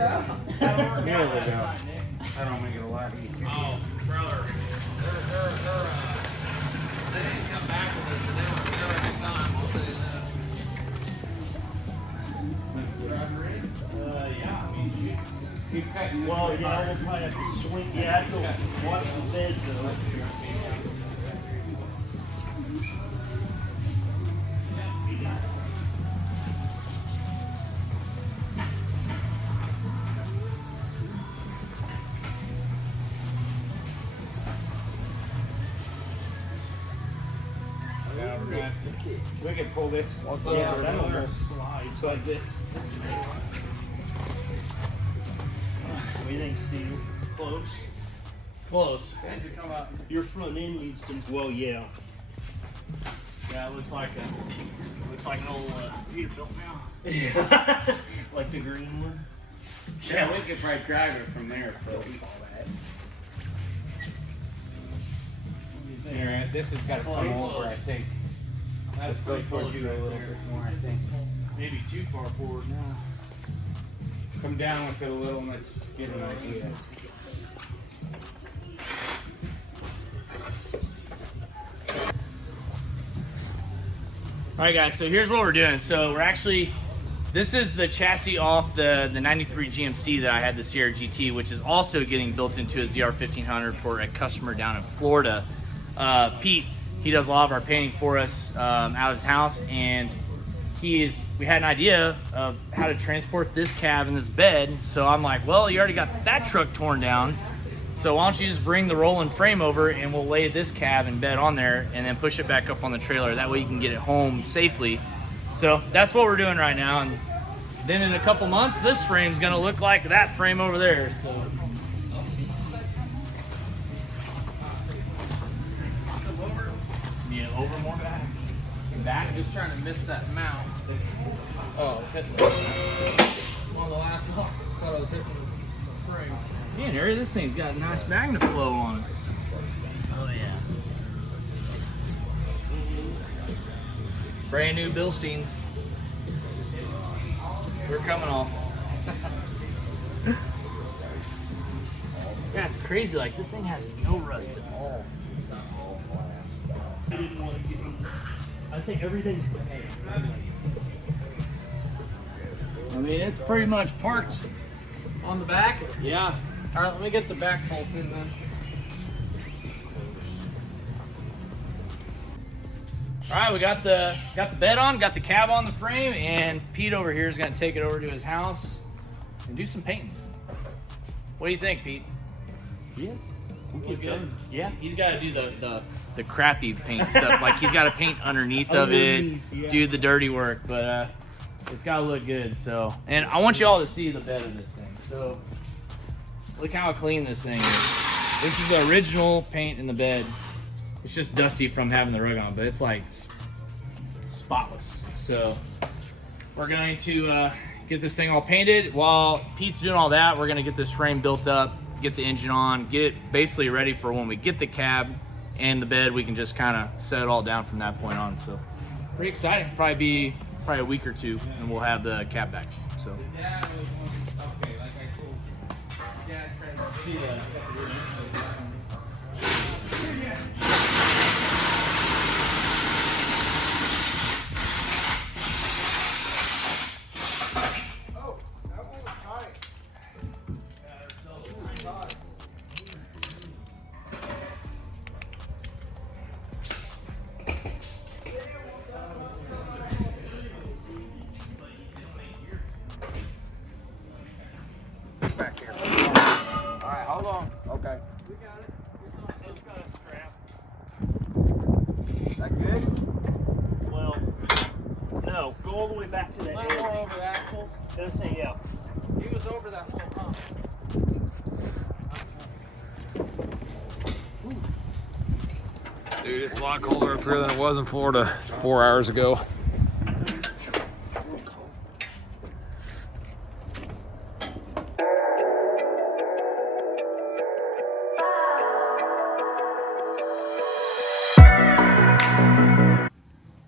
There we go. That'll make it a lot easier. Oh, brother. They didn't come back with us, but they were there every time. I'll tell you that. Yeah, I mean, you cut. Well, yeah, we'll probably have to swing. Yeah, I have to watch the bed though. We can pull this. What's over? Yeah, that almost slides like this. What do you think, Steve? Close? Close. Needs to come up. Your front end needs to. Well, yeah. Yeah, it looks like an old Peterbilt now. Like the green one. Yeah, we could probably drive it from there. Here, this has got to come over, I think. Let's go towards you a little bit more, I think. Maybe too far forward now. Come down with it a little and let's get an idea. All right, guys, so here's what we're doing. So we're actually, this is the chassis off the 93 GMC that I had, the Sierra GT, which is also getting built into a ZR1500 for a customer down in Florida. Pete, he does a lot of our painting for us out of his house, and we had an idea of how to transport this cab and this bed. So I'm like, well, you already got that truck torn down, so why don't you just bring the rolling frame over and we'll lay this cab and bed on there and then push it back up on the trailer. That way you can get it home safely. So that's what we're doing right now. And then in a couple months, this frame's gonna look like that frame over there. So. Yeah, over more back. Back, just trying to miss that mount. Oh, I was hitting the on the last one. Thought I was hitting the frame. Man, Harry, this thing's got a nice magnaflow on it. Oh yeah. Brand new Bilsteins. We're coming off. Yeah, it's crazy. Like, this thing has no rust at all. I didn't want to get. I say everything's bad. I mean, it's pretty much parked. On the back? Yeah. All right, let me get the back bolt in then. All right, we got the bed on, got the cab on the frame, and Pete over here is going to take it over to his house and do some painting. What do you think, Pete? Yeah. We'll get done. Yeah. He's got to do the crappy paint stuff. Like, he's got to paint underneath of it, yeah. do the dirty work, but it's got to look good. So, and I want you all to see the bed of this thing. So, look how clean this thing is. This is the original paint in the bed. It's just dusty from having the rug on, but it's like spotless. So we're going to get this thing all painted. While Pete's doing all that, we're gonna get this frame built up, get the engine on, get it basically ready for when we get the cab and the bed, we can just kind of set it all down from that point on. So pretty exciting. Probably a week or two and we'll have the cab back. So. Yeah, it was okay, like I told Dad, tried to see that. Back here. All right, hold on. Okay. We got it. It's got a strap. Is that good? Well, no. Go all the way back to that Let him edge. go over the axles. Gonna say yeah. He was over that whole hump. Dude, it's a lot colder up here than it was in Florida 4 hours ago.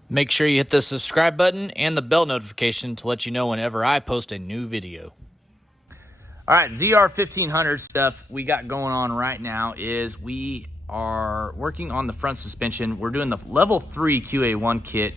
Make sure you hit the subscribe button and the bell notification to let you know whenever I post a new video. All right, ZR1500 stuff we got going on right now is we are working on the front suspension. We're doing the level 3 QA1 kit,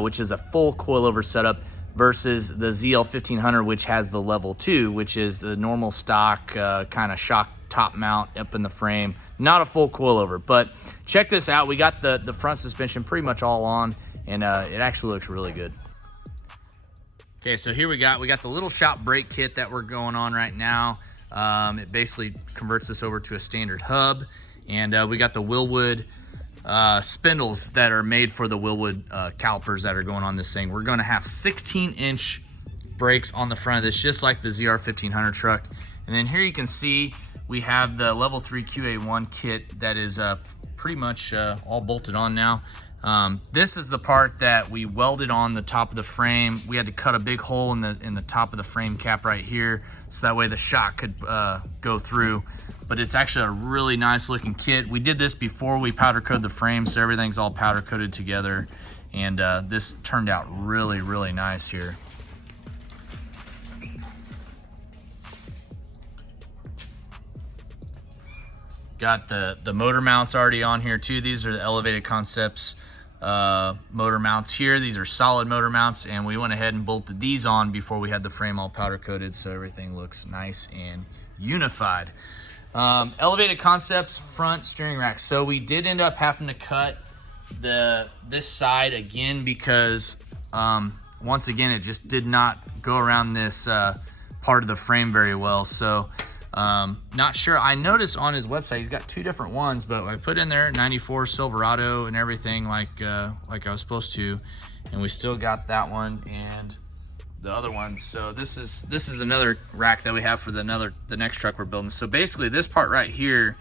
which is a full coilover setup, versus the ZL1500, which has the level 2, which is the normal stock kind of shock top mount up in the frame. Not a full coilover, but check this out. We got the front suspension pretty much all on, and it actually looks really good. Okay, so here we got the little shop brake kit that we're going on right now. It basically converts this over to a standard hub, and we got the Wilwood spindles that are made for the Wilwood calipers that are going on this thing. We're going to have 16-inch brakes on the front of this, just like the ZR1500 truck. And then here you can see we have the level 3 QA1 kit that is pretty much all bolted on now. This is the part that we welded on the top of the frame. We had to cut a big hole in the top of the frame cap right here, so that way the shock could go through. But it's actually a really nice looking kit. We did this before we powder coated the frame, so everything's all powder coated together. And this turned out really, really nice here. Got the motor mounts already on here too. These are the Elevated Concepts motor mounts here. These are solid motor mounts, and we went ahead and bolted these on before we had the frame all powder coated, so everything looks nice and unified. Elevated Concepts front steering rack. So we did end up having to cut this side again because once again it just did not go around this part of the frame very well. So not sure. I noticed on his website he's got 2 different ones, but I put in there 94 Silverado and everything like I was supposed to, and we still got that one and the other one. So this is another rack that we have for the next truck we're building. So basically this part right here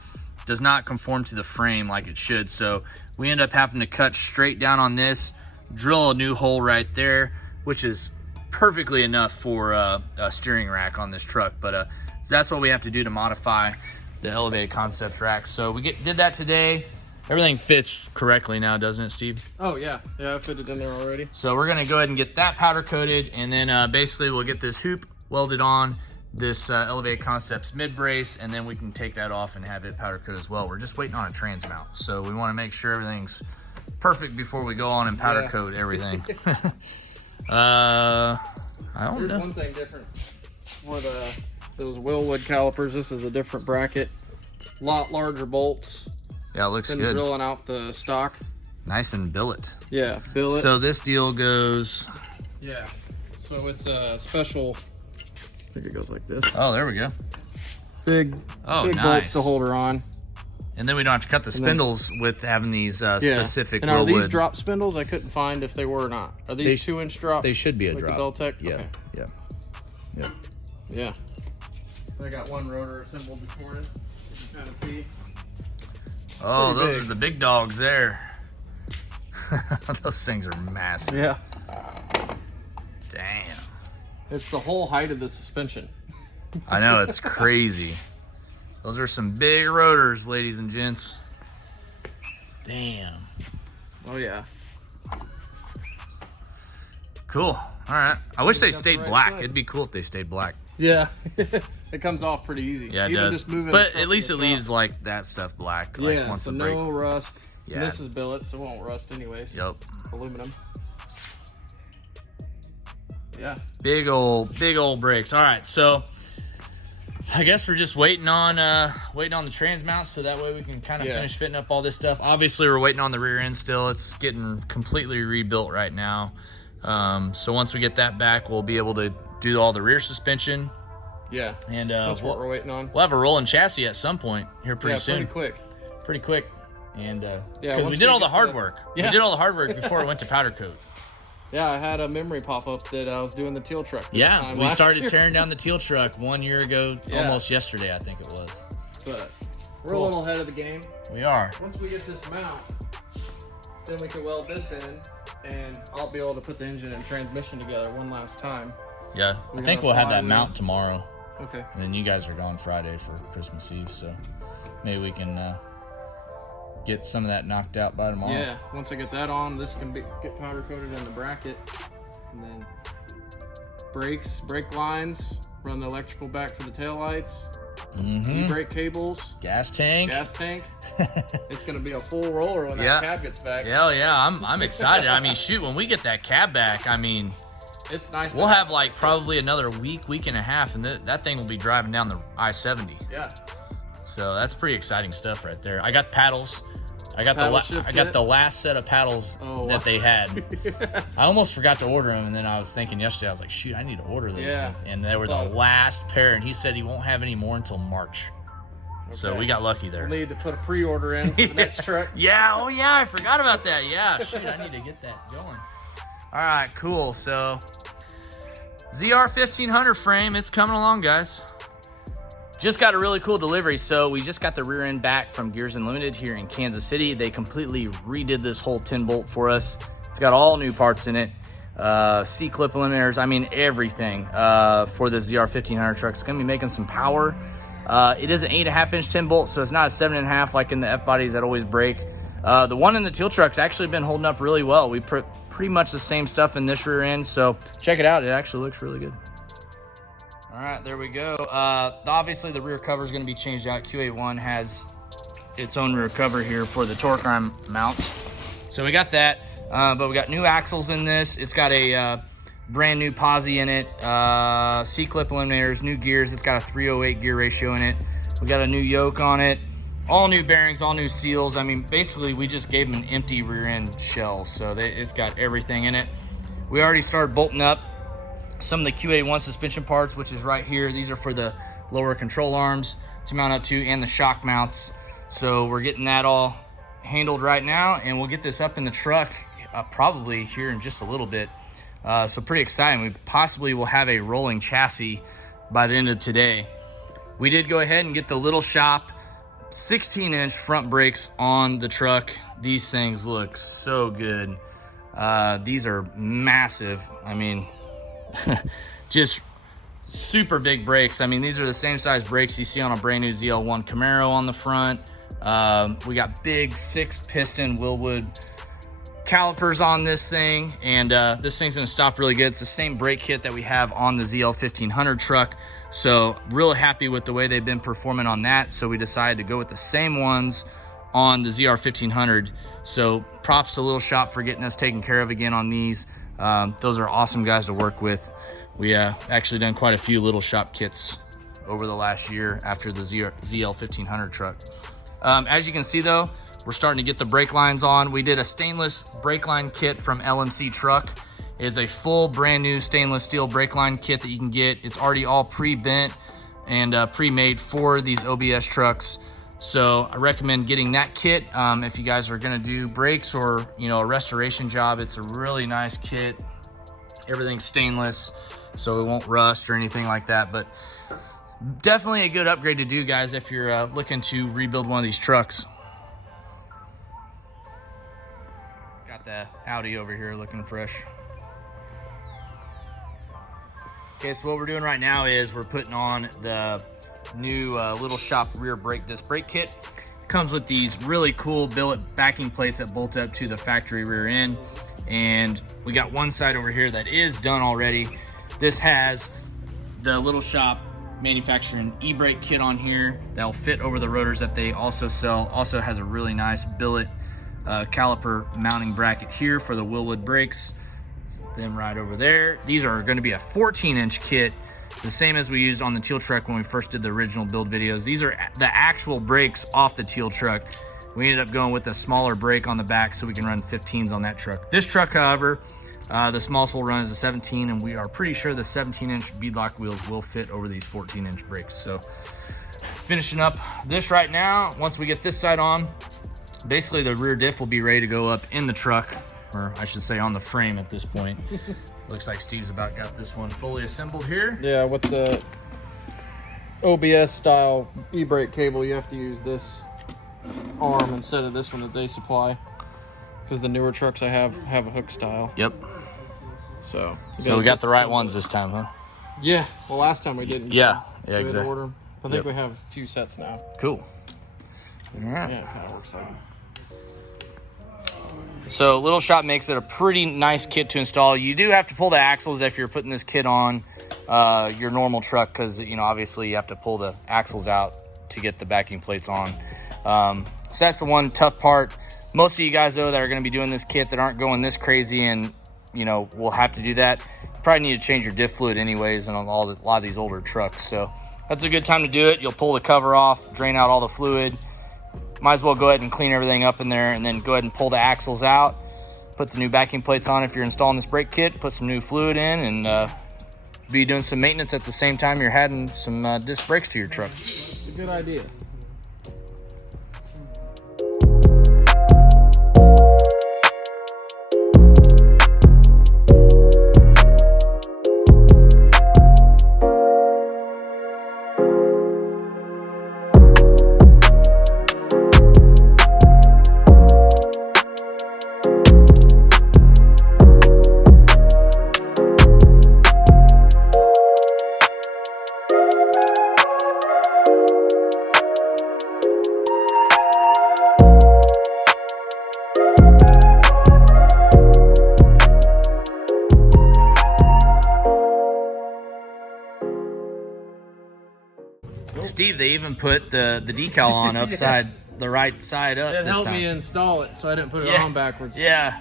does not conform to the frame like it should, so we end up having to cut straight down on this, drill a new hole right there, which is perfectly enough for a steering rack on this truck. But so that's what we have to do to modify the Elevated Concepts rack. So we did that today. Everything fits correctly now, doesn't it, Steve? Oh yeah, I fitted in there already. So we're gonna go ahead and get that powder coated, and then basically we'll get this hoop welded on this Elevated Concepts mid brace, and then we can take that off and have it powder coated as well. We're just waiting on a trans mount, so we want to make sure everything's perfect before we go on and powder coat everything. I don't Here's know. one thing different for those Wilwood calipers. This is a different bracket, a lot larger bolts. Yeah, it looks Been good. drilling out the stock. Nice and billet. Yeah, billet. So this deal goes. Yeah, so it's a special. I think it goes like this. Oh, there we go. Big Nice. bolts to hold her on. And then we don't have to cut the spindles with having these specific And are these Wilwood. drop spindles? I couldn't find if they were or not. Are these 2-inch drop? They should be a like drop. The Deltec? Yeah, Okay. Yeah. I got one rotor assembled this morning. You can kind of see. Oh, Pretty those big. are the big dogs there. Those things are massive. Yeah. Damn. It's the whole height of the suspension. I know, it's crazy. Those are some big rotors, ladies and gents. Damn. Oh yeah. Cool. All right. I wish they got the stayed right black. side. It'd be cool if they stayed black. Yeah. It comes off pretty easy. Yeah, it Even does. Just moving But from at least the it top. leaves like that stuff black. Like Yeah, once so the brake. no rust. Yeah. And this is billet, so it won't rust anyways. Yep. Aluminum. Yeah. Big old brakes. All right, so I guess we're just waiting on the trans mount, so that way we can kind of finish fitting up all this stuff. Obviously, we're waiting on the rear end still. It's getting completely rebuilt right now. So once we get that back, we'll be able to do all the rear suspension. Yeah. And That's what we're waiting on. we'll have a rolling chassis at some point here pretty soon. Pretty quick. And Yeah, because we did all the hard work. Yeah. We did all the hard work before it went to powder coat. Yeah, I had a memory pop up that I was doing the teal truck. this Yeah, time we last started year. tearing down the teal truck 1 year ago, Yeah. almost yesterday, I think it was. But we're Cool. a little ahead of the game. We are. Once we get this mount, then we can weld this in, and I'll be able to put the engine and transmission together one last time. Yeah, We I got think a we'll have that flywheel. mount tomorrow. Okay. And then you guys are gone Friday for Christmas Eve, so maybe we can get some of that knocked out by tomorrow. Yeah, once I get that on, this can get powder coated in the bracket. And then brakes, brake lines, Run the electrical back for the taillights. Mm-hmm. E-brake cables. Gas tank. Gas tank. It's gonna be a full roller when Yeah. that cab gets back. Hell yeah, I'm excited. I mean, shoot, when we get that cab back, I mean, It's nice. we'll have like probably another week and a half, and that thing will be driving down the I-70. Yeah. So that's pretty exciting stuff right there. I got paddles. I got Paddle shift kit? the last set of paddles that they had. I almost forgot to order them, and then I was thinking yesterday, I was like, shoot, I need to order these. Yeah. And they were the last pair, and he said he won't have any more until March. So Okay. we got lucky there. We'll need to put a pre-order in for the next truck. Yeah, oh yeah, I forgot about that. Yeah, shoot, I need to get that going. All right, cool. So ZR1500 frame, it's coming along, guys. Just got a really cool delivery. So we just got the rear end back from Gears Unlimited here in Kansas City. They completely redid this whole 10 bolt for us. It's got all new parts in it. C-clip eliminators, I mean everything for the ZR1500 truck. It's gonna be making some power. It is an 8.5 inch 10 bolt, so it's not a 7.5 like in the F bodies that always break. The one in the teal truck's actually been holding up really well. We put pretty much the same stuff in this rear end, so check it out. It actually looks really good. All right, there we go. Obviously, the rear cover is going to be changed out. QA1 has its own rear cover here for the torque arm mount. So we got that, but we got new axles in this. It's got a brand new posi in it, C-clip eliminators, new gears. It's got a 308 gear ratio in it. We got a new yoke on it, all new bearings, all new seals. I mean, basically, we just gave them an empty rear end shell, so it's got everything in it. We already started bolting up some of the QA1 suspension parts, which is right here. These are for the lower control arms to mount up to, and the shock mounts. So we're getting that all handled right now, and we'll get this up in the truck probably here in just a little bit. So pretty exciting. We possibly will have a rolling chassis by the end of today. We did go ahead and get the Little Shop 16-inch front brakes on the truck. These things look so good. These are massive. I mean, just super big brakes. I mean, these are the same size brakes you see on a brand new ZL1 Camaro on the front. We got big 6-piston Willwood calipers on this thing, and this thing's gonna stop really good. It's the same brake kit that we have on the ZL1500 truck, so real happy with the way they've been performing on that. So we decided to go with the same ones on the ZR1500. So props to Little Shop for getting us taken care of again on these. Those are awesome guys to work with. We actually done quite a few Little Shop kits over the last year after the ZL1500 truck. As you can see though, we're starting to get the brake lines on. We did a stainless brake line kit from LMC Truck. It is a full brand new stainless steel brake line kit that you can get. It's already all pre-bent and pre-made for these OBS trucks. So I recommend getting that kit if you guys are gonna do brakes or a restoration job. It's a really nice kit. Everything's stainless, so it won't rust or anything like that. But definitely a good upgrade to do, guys, if you're looking to rebuild one of these trucks. Got the Audi over here looking fresh. Okay, so what we're doing right now is we're putting on the new Little Shop rear brake disc brake kit. Comes with these really cool billet backing plates that bolt up to the factory rear end, and we got one side over here that is done already. This has the Little Shop manufacturing e-brake kit on here that'll fit over the rotors that they also sell. Also has a really nice billet caliper mounting bracket here for the Willwood brakes. Them right over there. These are going to be a 14-inch kit, the same as we used on the teal truck when we first did the original build videos. These are the actual brakes off the teal truck. We ended up going with a smaller brake on the back so we can run 15s on that truck. This truck, however, the smallest we'll run is a 17, and we are pretty sure the 17-inch beadlock wheels will fit over these 14-inch brakes. So finishing up this right now. Once we get this side on, basically the rear diff will be ready to go up in the truck, or I should say on the frame at this point. Looks like Steve's about got this one fully assembled here. Yeah, with the OBS style e-brake cable, you have to use this arm instead of this one that they supply, because the newer trucks I have a hook style. Yep. So we got the right ones this time, huh? Yeah. Well, last time we didn't. Yeah, So we had to exactly. order 'em. I think we have a few sets now. Cool. All right. Yeah, it kind of works out. So Little Shop makes it a pretty nice kit to install. You do have to pull the axles if you're putting this kit on. your normal truck, because, you know, obviously you have to pull the axles out to get the backing plates on. So that's the one tough part. Most of you guys, though, that are going to be doing this kit that aren't going this crazy and, you know, will have to do that, you probably need to change your diff fluid anyways on a lot of these older trucks. So that's a good time to do it. You'll pull the cover off, drain out all the fluid. Might as well go ahead and clean everything up in there, and then go ahead and pull the axles out, put the new backing plates on if you're installing this brake kit, put some new fluid in, and be doing some maintenance at the same time you're adding some disc brakes to your truck. It's a good idea. Steve, they even put the decal on upside the right side up. It this helped time. me install it, so I didn't put it on backwards. Yeah.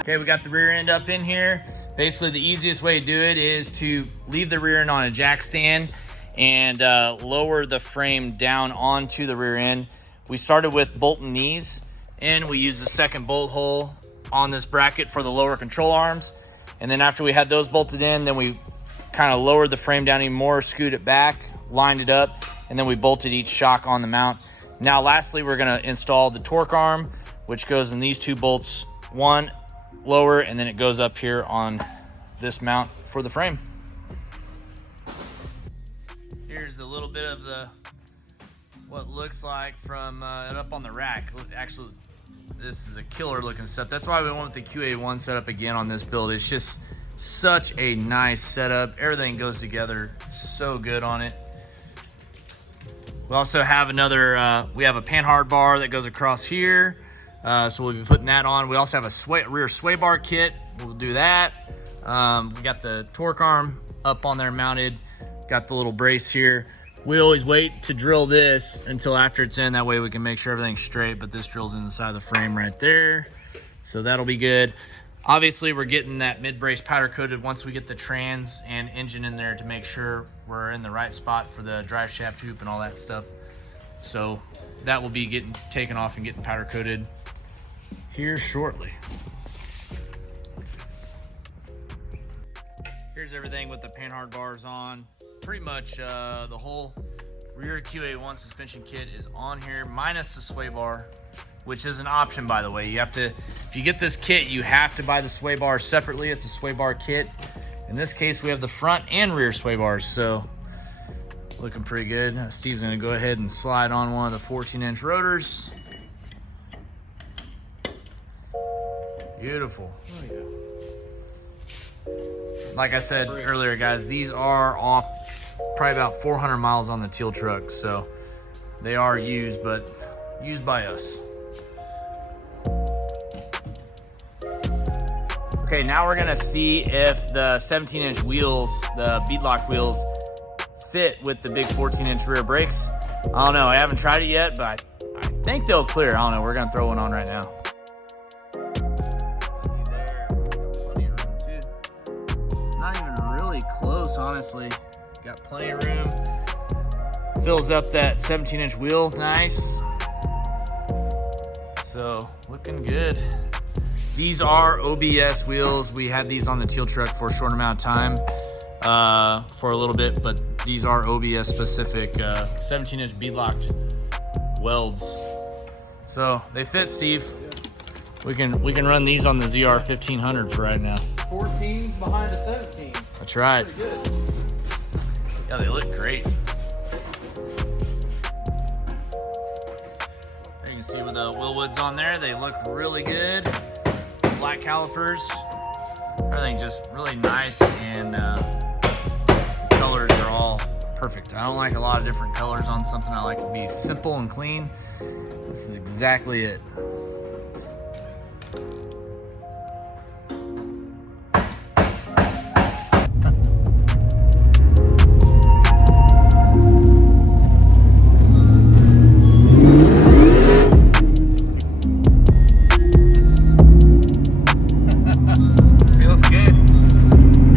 Okay, we got the rear end up in here. Basically, the easiest way to do it is to leave the rear end on a jack stand and lower the frame down onto the rear end. We started with bolting these, and we used the second bolt hole on this bracket for the lower control arms. And then after we had those bolted in, then we kind of lowered the frame down even more, scooted it back, lined it up, and then we bolted each shock on the mount. Now lastly, we're going to install the torque arm, which goes in these two bolts, one lower, and then it goes up here on this mount for the frame. Here's a little bit of the what looks like from it up on the rack. Actually, this is a killer looking setup. That's why we went with the QA1 setup again on this build. It's just such a nice setup. Everything goes together so good on it. We also have another, we have a panhard bar that goes across here. So we'll be putting that on. We also have a rear sway bar kit. We'll do that. We got the torque arm up on there mounted. Got the little brace here. We always wait to drill this until after it's in. That way we can make sure everything's straight, but this drills in the side of the frame right there. So that'll be good. Obviously, we're getting that mid-brace powder coated once we get the trans and engine in there to make sure we're in the right spot for the drive shaft hoop and all that stuff. So that will be getting taken off and getting powder coated here shortly. Here's everything with the panhard bars on. Pretty much the whole rear QA1 suspension kit is on here, minus the sway bar, which is an option, by the way. You have to, if you get this kit, you have to buy the sway bar separately. It's a sway bar kit. In this case, we have the front and rear sway bars, so looking pretty good. Steve's gonna go ahead and slide on one of the 14-inch rotors. Beautiful. Like I said earlier, guys, these are off probably about 400 miles on the Teal truck, so they are used, but used by us. Okay, now we're gonna see if the 17-inch wheels, the beadlock wheels, fit with the big 14-inch rear brakes. I don't know, I haven't tried it yet, but I think they'll clear. I don't know, we're gonna throw one on right now. Not even really close, honestly. Got plenty of room. Fills up that 17-inch wheel, nice. So, looking good. These are OBS wheels. We had these on the Teal truck for a short amount of time, for a little bit, but these are OBS specific 17-inch beadlocked welds. So they fit, Steve. We can run these on the ZR1500 for right now. 14's behind a 17. That's right. Pretty good. Yeah, they look great. There you can see with the Willwoods on there, they look really good. Black calipers, everything just really nice, and colors are all perfect. I don't like a lot of different colors on something. I like it to be simple and clean. This is exactly it.